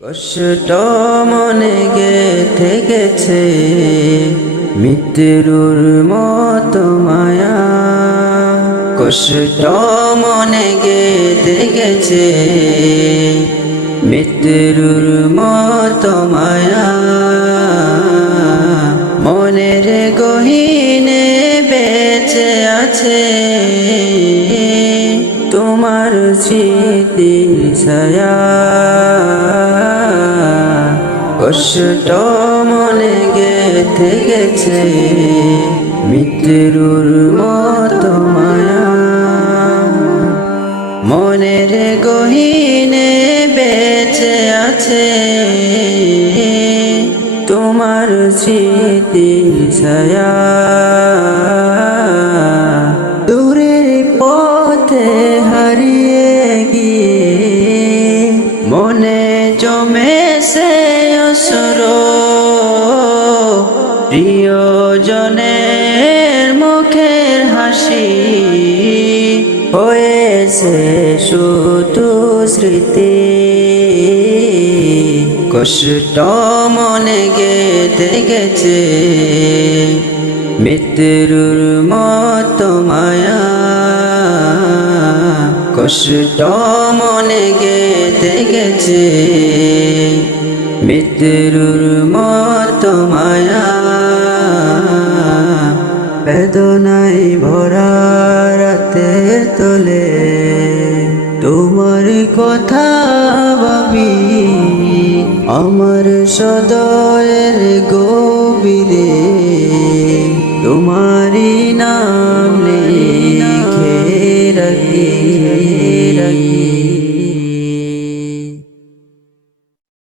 কষ্ট মনে গেথে গেছে মৃত্যুর মত মায়া। কষ্ট মনে গেথে গেছে মৃত্যুর মত মায়া। মনের গহিনে বেঁচে আছে স্মৃতি ছায়া। কষ্ট মনে গেথে গেছে, মৃত্যুর মতো মায়া। মনের গহিনে বেঁচে আছে, তোমার স্মৃতি ছায়া। মনে জমেছে অসর। প্রিয়জনের মুখের হাসি হয়েছে শুধু স্মৃতি। কষ্ট মনে গেতে গেছে, মৃত্যুর মতো মায়া। কষ্ট মনে গেতে গেছে। মৃত্যুর মতো মায়া বেদনাই ভরা রাতের তোলে। তোমার কথা ভাবি, আমার সদয়ের গভীরে। তোমারি